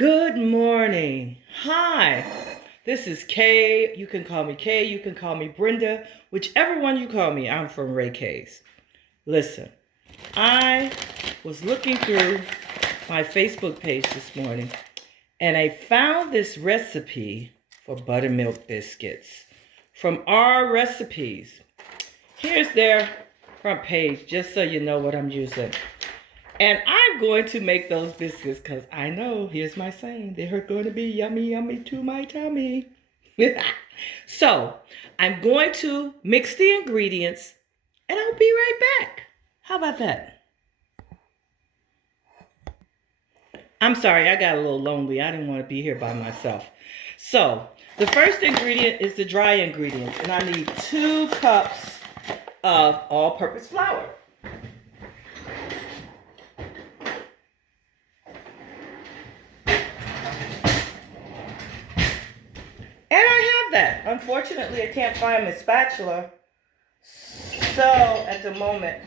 Good morning. Hi. This is Kay. You can call me Kay. You can call me Brenda. Whichever one you call me, I'm from Raykayz. Listen, I was looking through my Facebook page this morning and I found this recipe for buttermilk biscuits from Our Recipes. Here's their front page, just so you know what I'm using. And I'm going to make those biscuits because I know, here's my saying, they're going to be yummy, yummy to my tummy. So, I'm going to mix the ingredients and I'll be right back. How about that? I'm sorry, I got a little lonely. I didn't want to be here by myself. So, the first ingredient is the dry ingredients. And I need 2 cups of all-purpose flour. And I have that. Unfortunately, I can't find my spatula. So, at the moment,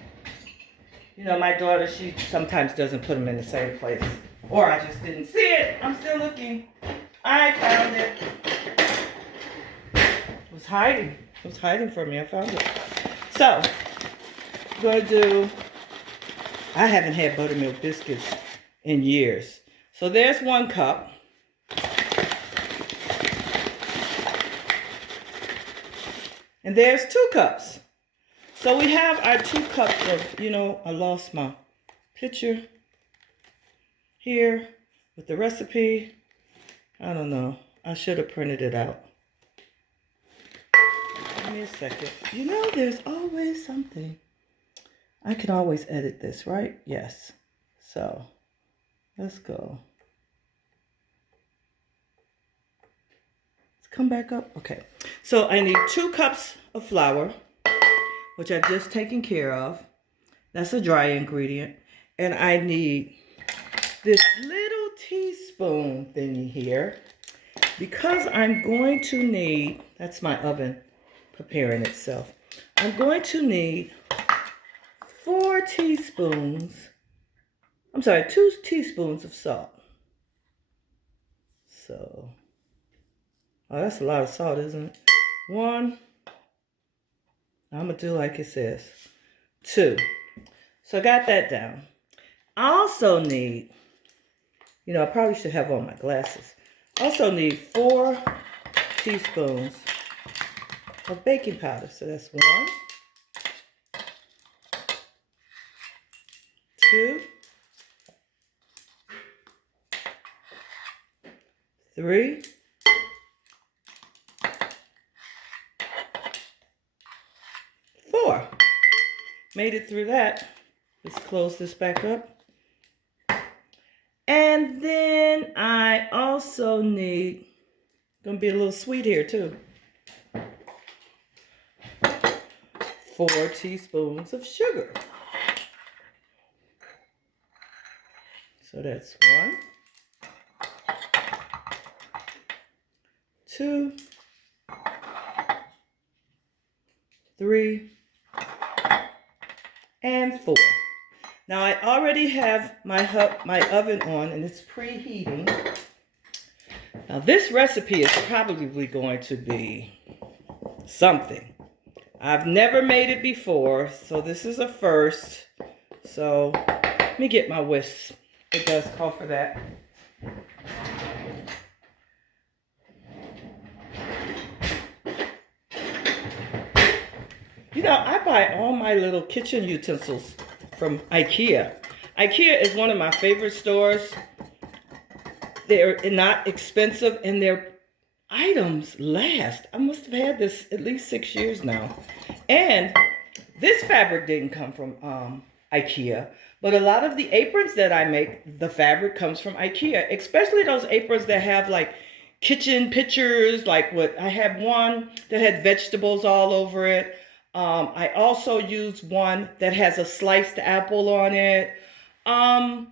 my daughter, she sometimes doesn't put them in the same place. Or I just didn't see it. I'm still looking. I found it. It was hiding. It was hiding from me. I found it. So, I'm going to do, I haven't had buttermilk biscuits in years. So, there's 1 cup. And there's 2 cups. So we have our 2 cups of, I lost my picture here with the recipe. I don't know. I should have printed it out. Give me a second. There's always something. I can always edit this, right? Yes. So let's go. Come back up. Okay. So I need 2 cups of flour, which I've just taken care of. That's a dry ingredient. And I need this little teaspoon thingy here because I'm going to need, that's my oven preparing itself. I'm going to need 2 teaspoons of salt. So, oh, that's a lot of salt, isn't it? 1. I'm going to do like it says. 2. So I got that down. I also need, I probably should have on my glasses. I also need 4 teaspoons of baking powder. So that's 1, 2, 3, 4. Made it through that. Let's close this back up. And then I also need, gonna be a little sweet here too, 4 teaspoons of sugar. So that's 1, 2, 3, and 4. Now I already have my oven on and it's preheating. Now this recipe is probably going to be something. I've never made it before, so this is a first. So let me get my whisk. It does call for that. I buy all my little kitchen utensils from IKEA. IKEA is one of my favorite stores. They're not expensive and their items last. I must have had this at least 6 years now. And this fabric didn't come from IKEA, but a lot of the aprons that I make, the fabric comes from IKEA, especially those aprons that have like kitchen pictures, like what I had one that had vegetables all over it. I also use one that has a sliced apple on it. Then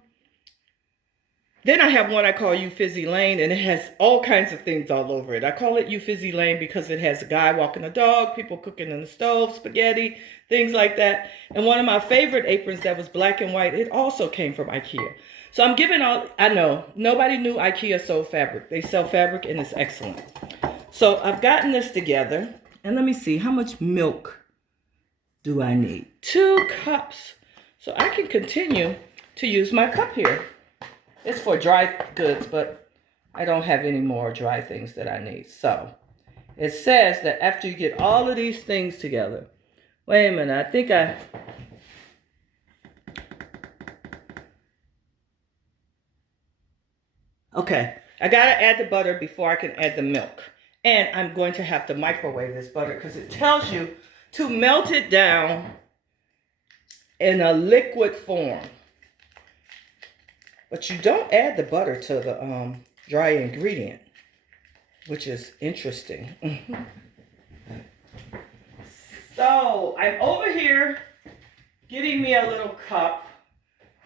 I have one I call You Fizzy Lane, and it has all kinds of things all over it. I call it You Fizzy Lane because it has a guy walking a dog, people cooking in the stove, spaghetti, things like that. And one of my favorite aprons that was black and white, it also came from IKEA. So I'm giving all, I know, nobody knew IKEA sold fabric. They sell fabric and it's excellent. So I've gotten this together. And let me see, how much milk do I need? 2 cups. So I can continue to use my cup here. It's for dry goods, but I don't have any more dry things that I need. So it says that after you get all of these things together, wait a minute, I think okay, I gotta add the butter before I can add the milk. And I'm going to have to microwave this butter because it tells you to melt it down in a liquid form. But you don't add the butter to the dry ingredient, which is interesting. So I'm over here getting me a little cup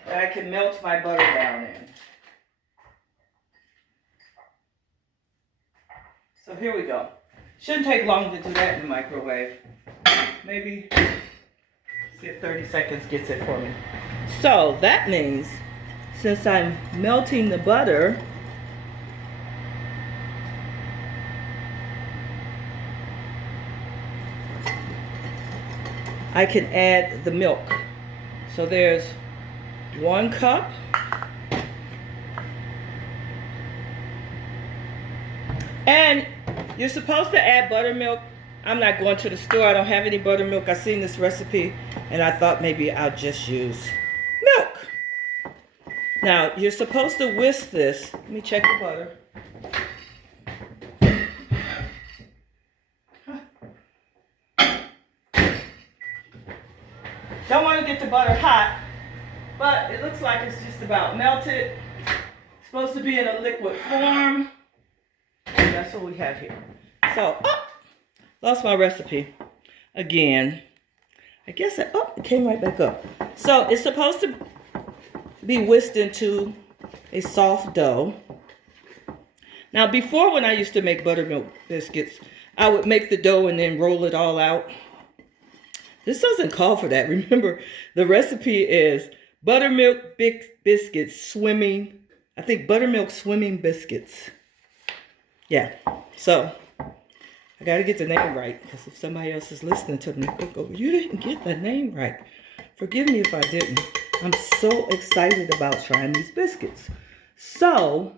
that I can melt my butter down in. So here we go. Shouldn't take long to do that in the microwave. Maybe, see if 30 seconds gets it for me. So that means, since I'm melting the butter, I can add the milk. So there's 1 cup. And you're supposed to add buttermilk. I'm not going to the store. I don't have any buttermilk. I seen this recipe and I thought maybe I'll just use milk. Now, you're supposed to whisk this. Let me check the butter. Don't want to get the butter hot, but it looks like it's just about melted. It's supposed to be in a liquid form. And that's what we have here. So, lost my recipe again. I guess it came right back up. So it's supposed to be whisked into a soft dough. Now before, when I used to make buttermilk biscuits, I would make the dough and then roll it all out. This doesn't call for that. Remember, the recipe is buttermilk biscuits swimming. I think buttermilk swimming biscuits. Yeah, so I got to get the name right, because if somebody else is listening to me, they'll go, you didn't get the name right. Forgive me if I didn't. I'm so excited about trying these biscuits. So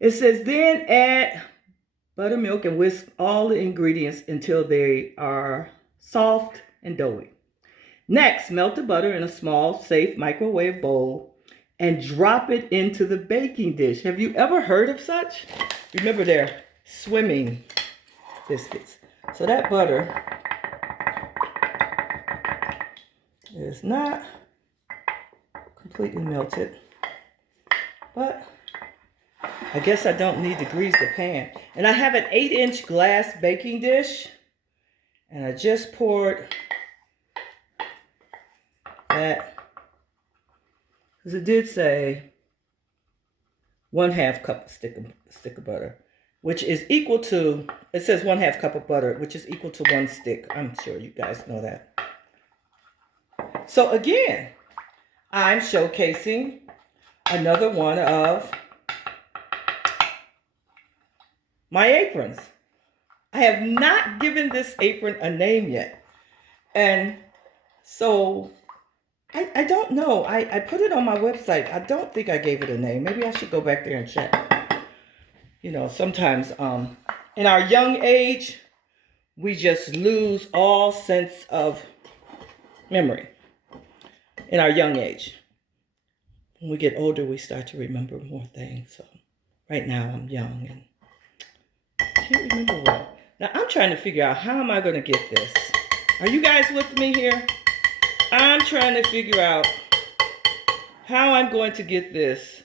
it says then add buttermilk and whisk all the ingredients until they are soft and doughy. Next, melt the butter in a small, safe microwave bowl and drop it into the baking dish. Have you ever heard of such? Remember, they're swimming biscuits. So that butter is not completely melted, but I guess I don't need to grease the pan. And I have an 8-inch glass baking dish, and I just poured that, because it did say 1/2 cup of stick of butter, which is equal to, it says 1/2 cup of butter, which is equal to 1 stick. I'm sure you guys know that. So again, I'm showcasing another one of my aprons. I have not given this apron a name yet. And so I don't know. I put it on my website. I don't think I gave it a name. Maybe I should go back there and check. You know, sometimes in our young age, we just lose all sense of memory. In our young age. When we get older, we start to remember more things. So right now I'm young and I can't remember what. Now I'm trying to figure out, how am I going to get this? Are you guys with me here? I'm trying to figure out how I'm going to get this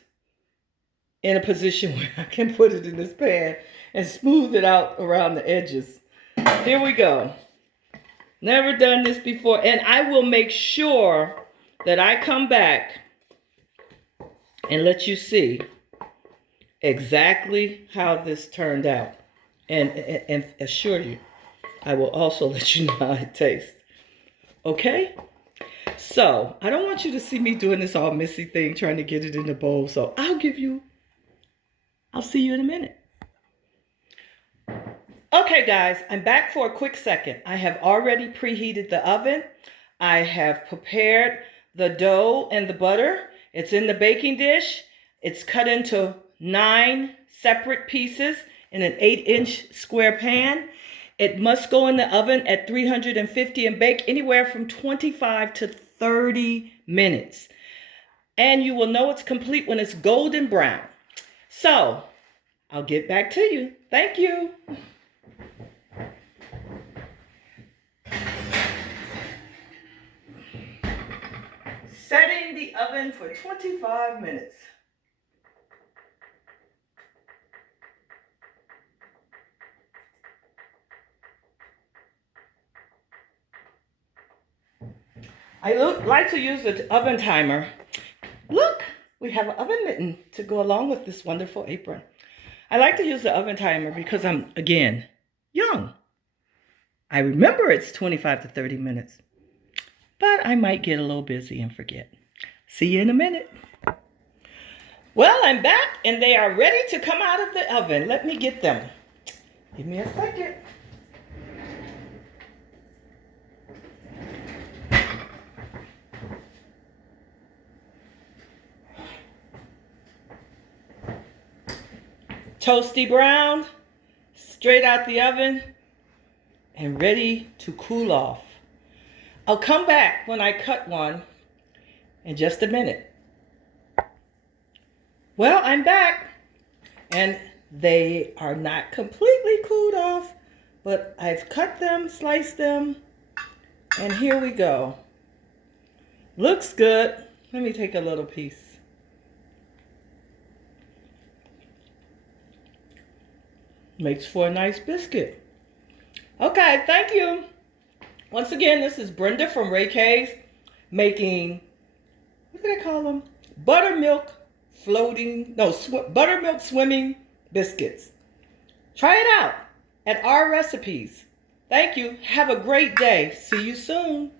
in a position where I can put it in this pan and smooth it out around the edges. Here we go. Never done this before. And I will make sure that I come back and let you see exactly how this turned out. And assure you, I will also let you know how it tastes. Okay? So I don't want you to see me doing this all messy thing, trying to get it in the bowl. So I'll see you in a minute. Okay, guys, I'm back for a quick second. I have already preheated the oven. I have prepared the dough and the butter. It's in the baking dish. It's cut into 9 separate pieces in an 8-inch square pan. It must go in the oven at 350 and bake anywhere from 25 to 30 minutes. And you will know it's complete when it's golden brown. So I'll get back to you. Thank you. Setting the oven for 25 minutes. I like to use the oven timer. Look, we have an oven mitten to go along with this wonderful apron. I like to use the oven timer because I'm, again, young. I remember it's 25 to 30 minutes, but I might get a little busy and forget. See you in a minute. Well, I'm back and they are ready to come out of the oven. Let me get them. Give me a second. Toasty brown, straight out the oven and ready to cool off. I'll come back when I cut one in just a minute. Well, I'm back and they are not completely cooled off, but I've cut them, sliced them, and here we go. Looks good. Let me take a little piece. Makes for a nice biscuit. Okay, thank you. Once again, this is Brenda from Raykayz making, what do they call them? Buttermilk swimming biscuits. Try it out at our recipes. Thank you. Have a great day. See you soon.